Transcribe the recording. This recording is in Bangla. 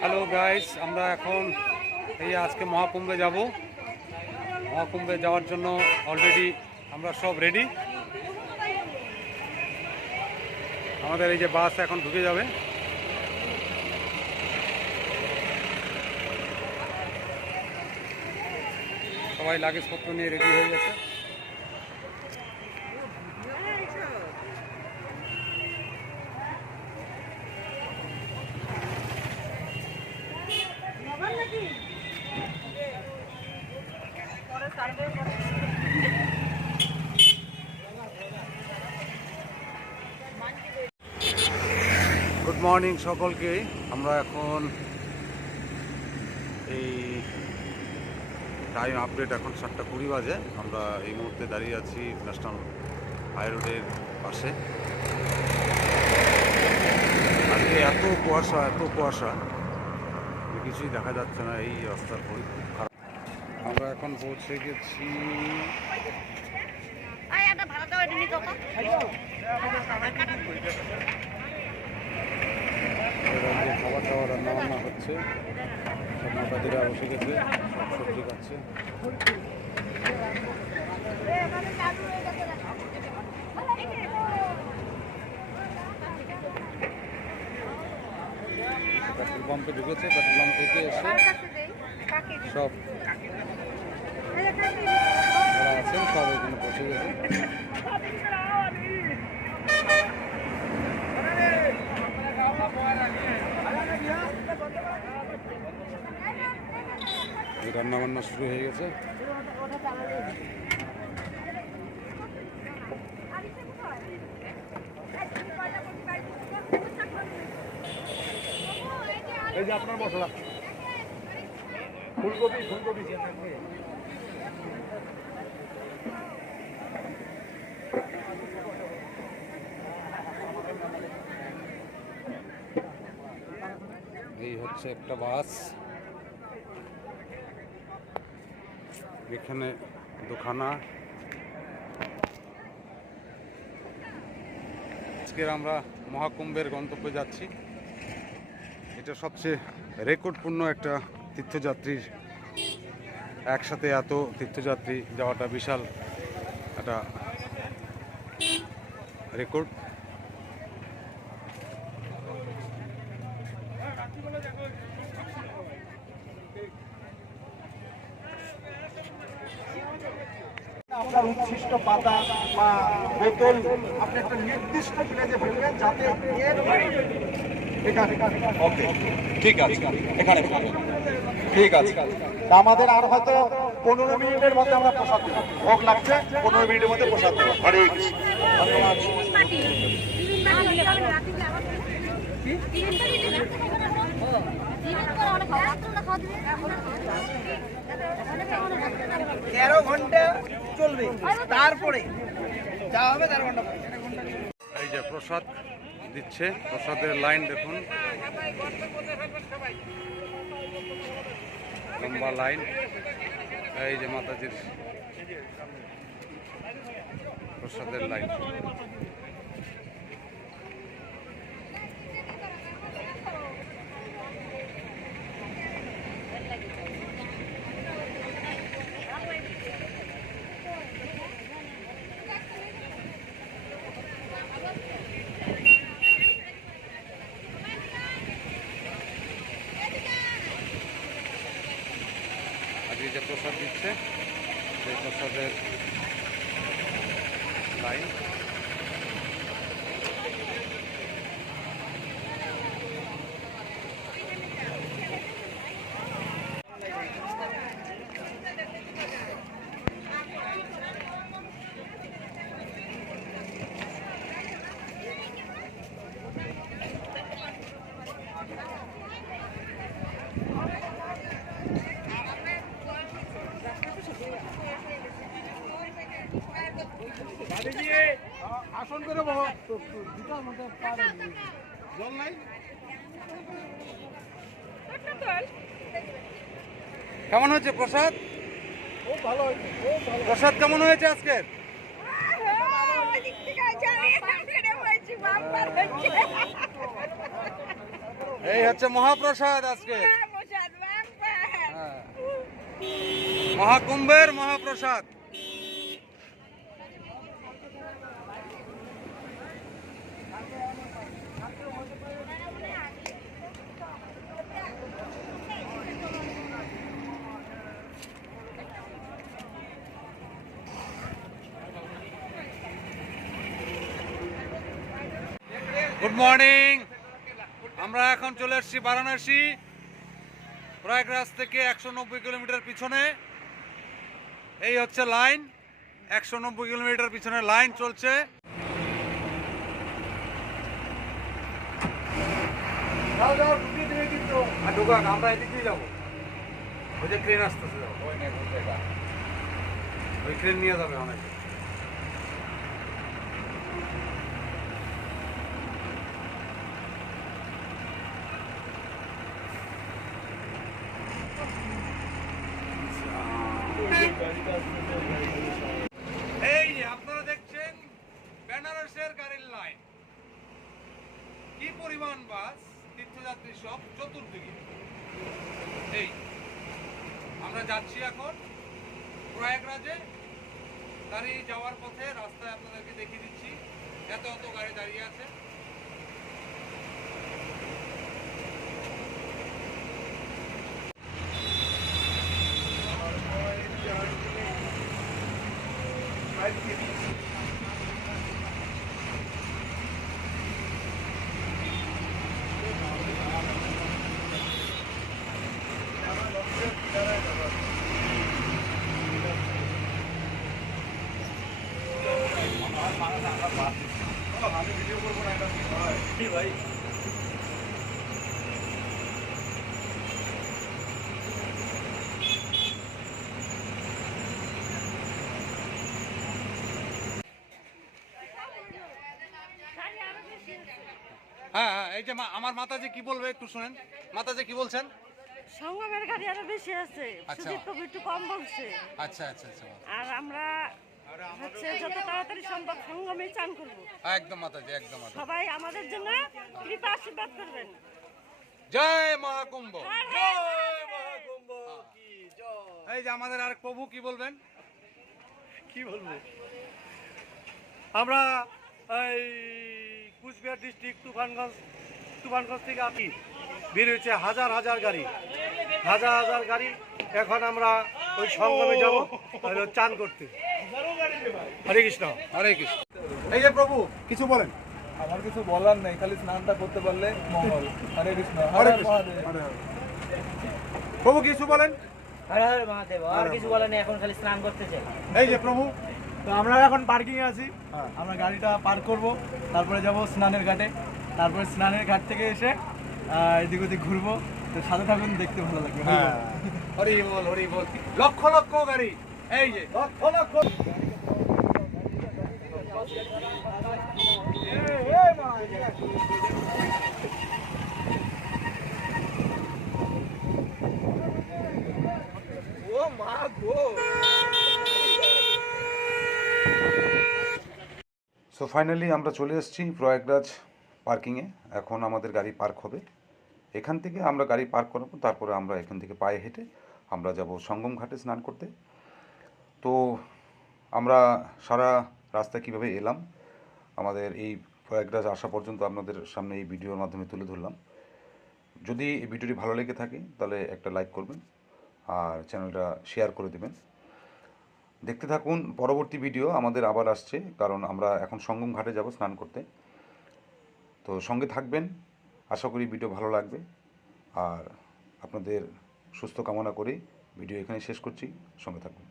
হ্যালো গাইস আমরা এখন এই আজকে মহাকুম্ভে যাব। মহাকুম্ভে যাওয়ার জন্য অলরেডি আমরা সব রেডি আমাদের এই যে বাস এখন ঢুকে যাবে। সবাই লাগেজপত্র নিয়ে রেডি হয়ে গেছে। গুড মর্নিং সকলকে। আমরা এখন এই টাইম আপডেট এখন সাতটা কুড়ি বাজে। আমরা এই মুহূর্তে দাঁড়িয়ে আছি ন্যাশনাল হাই রোডের পাশে। আজকে এত কুয়াশা এত কুয়াশা। কিছুই দেখা যাচ্ছে না এই রাস্তার খুব আমরা এখন পৌঁছে গেছি। খাবার দাবার রান্না বান্না হচ্ছে। সব মাতাজিরা বসে গেছে, সব সবজি খাচ্ছে। পেট্রোল পাম্পে ঢুকেছে পেট্রোল পাম্প থেকে এসে সব যারা আছেন সব এখানে বসে গেছে। এই রান্না বান্না শুরু হয়ে গেছে আপনার মশলা। ফুলকপি ফুলকপি। এই হচ্ছে একটা বাস। এখানে দুখানা। আজকের আমরা মহাকুম্ভের গন্তব্যে যাচ্ছি। এটা সবচেয়ে রেকর্ডপূর্ণ একটা তীর্থযাত্রীর একসাথে এত তীর্থযাত্রী যাওয়াটা বিশাল একটা রেকর্ড। উচ্ছিষ্ট পাতা বা বোতল আপনি একটা নির্দিষ্ট প্লেজে ফেলবেন যাতে এর এখানে ওকে ঠিক আছে এখানে ঠিক আছে। তা আমাদের আর হয়তো পনেরো মিনিটের মধ্যে আমরা প্রসাদ দেবো। ভোগ লাগছে পনেরো মিনিটের মধ্যে প্রসাদ দেবো। হরে কৃষ্ণ। ধন্যবাদ তেরো ঘণ্টা চলবে। তারপরে যা হবে তেরো ঘণ্টা এই যে প্রসাদ দিচ্ছে, প্রসাদের লাইন দেখুন। লম্বা লাইন। এই যে মাতাজির প্রসাদের লাইন আজকে যে প্রসাদ দিচ্ছে সেই প্রসাদের লাইন আসন করে দুটার মধ্যে জল নাই? কেমন হয়েছে প্রসাদ? ও ভালো হয়েছে ও ভালো। প্রসাদ কেমন হয়েছে আজকের? এই হচ্ছে মহাপ্রসাদ আজকে। হ্যাঁ। মহাকুম্ভের মহাপ্রসাদ। গুড মর্নিং আমরা এখন চলে এসেছি বারাণসী, প্রয়াগরাজ থেকে একশো নব্বই কিলোমিটার পিছনে। এই হচ্ছে লাইন, একশো নব্বই কিলোমিটার পিছনে লাইন চলছে। আমরা এদিক দিয়ে যাব। ওই যে ট্রেন আসতেছে। ওই ট্রেন নিয়ে যাবে অনেক এই যে আপনারা দেখছেন বেনারসের গাড়ির লাইন কি বাস তীর্থযাত্রী সব চতুর্দিকে। এই, আমরা যাচ্ছি এখন প্রয়াগরাজে। গাড়ি যাওয়ার পথে রাস্তায় আপনাদেরকে দেখিয়ে দিচ্ছি, এত এত গাড়ি দাঁড়িয়ে আছে হ্যাঁ হ্যাঁ এই যে মা- আমার মাতাজি কি বলবে একটু শুনেন। মাতাজি কি বলছেন? সঙ্গমের গাড়ি আরও বেশি আছে আচ্ছা। সুদীপ একটু কম বলছে। আচ্ছা আচ্ছা আচ্ছা আর আমরা হচ্ছে যত তাড়াতাড়ি সম্ভব সঙ্গমে চান করব। একদম মাতাজি একদম সবাই আমাদের জন্য কৃপা আশীর্বাদ করবেন। জয় মহাকুম্ভ এই যে আমাদের আর প্রভু কি বলবেন? কি বলব? আমরা এই কুচবিহার ডিস্ট্রিক্ট তুফানগঞ্জ তুফানগঞ্জ থেকে আপনি বের হয়েছে হাজার হাজার গাড়ি। হাজার হাজার গাড়ি এখন আমরা ওই সঙ্গমে যাব চান করতে। হরে কৃষ্ণ। হরে কৃষ্ণ। এই যে প্রভু কিছু বলেন। আমার কিছু বলার নেই খালি স্নানটা করতে পারলে মঙ্গল। হরে কৃষ্ণ হরে। প্রভু কিছু বলেন? হরে হরে মহাদেব আর কিছু বলে এখন খালি স্নান করতে চাই। এই যে প্রভু। তো আমরা এখন পার্কিং আছি। আমরা গাড়িটা পার্ক করব তারপরে যাব স্নানের ঘাটে। তারপরে স্নানের ঘাট থেকে এসে এদিক ওদিক ঘুরবো। তো সাথে থাকুন দেখতে ভালো লাগবে। হ্যাঁ। হরি বল হরি বল। লক্ষ লক্ষ গাড়ি। এই যে ও মা গো। সো ফাইনালি আমরা চলে এসেছি প্রয়াগরাজ পার্কিংয়ে এখন আমাদের গাড়ি পার্ক হবে। এখান থেকে আমরা গাড়ি পার্ক করব, তারপরে আমরা এখান থেকে পায়ে হেঁটে আমরা যাব সঙ্গম ঘাটে স্নান করতে। তো আমরা সারা রাস্তা কীভাবে এলাম, আমাদের এই প্রয়াগরাজ আসা পর্যন্ত আপনাদের সামনে এই ভিডিওর মাধ্যমে তুলে ধরলাম। যদি এই ভিডিওটি ভালো লেগে থাকে, তাহলে একটা লাইক করবেন আর চ্যানেলটা শেয়ার করে দেবেন। দেখতে থাকুন, পরবর্তী ভিডিও আমাদের আবার আসছে, কারণ আমরা এখন সঙ্গম ঘাটে যাব স্নান করতে। তো সঙ্গে থাকবেন। আশা করি ভিডিও ভালো লাগবে। আর আপনাদের সুস্থ কামনা করে ভিডিও এখানে শেষ করছি। সঙ্গে থাকুন।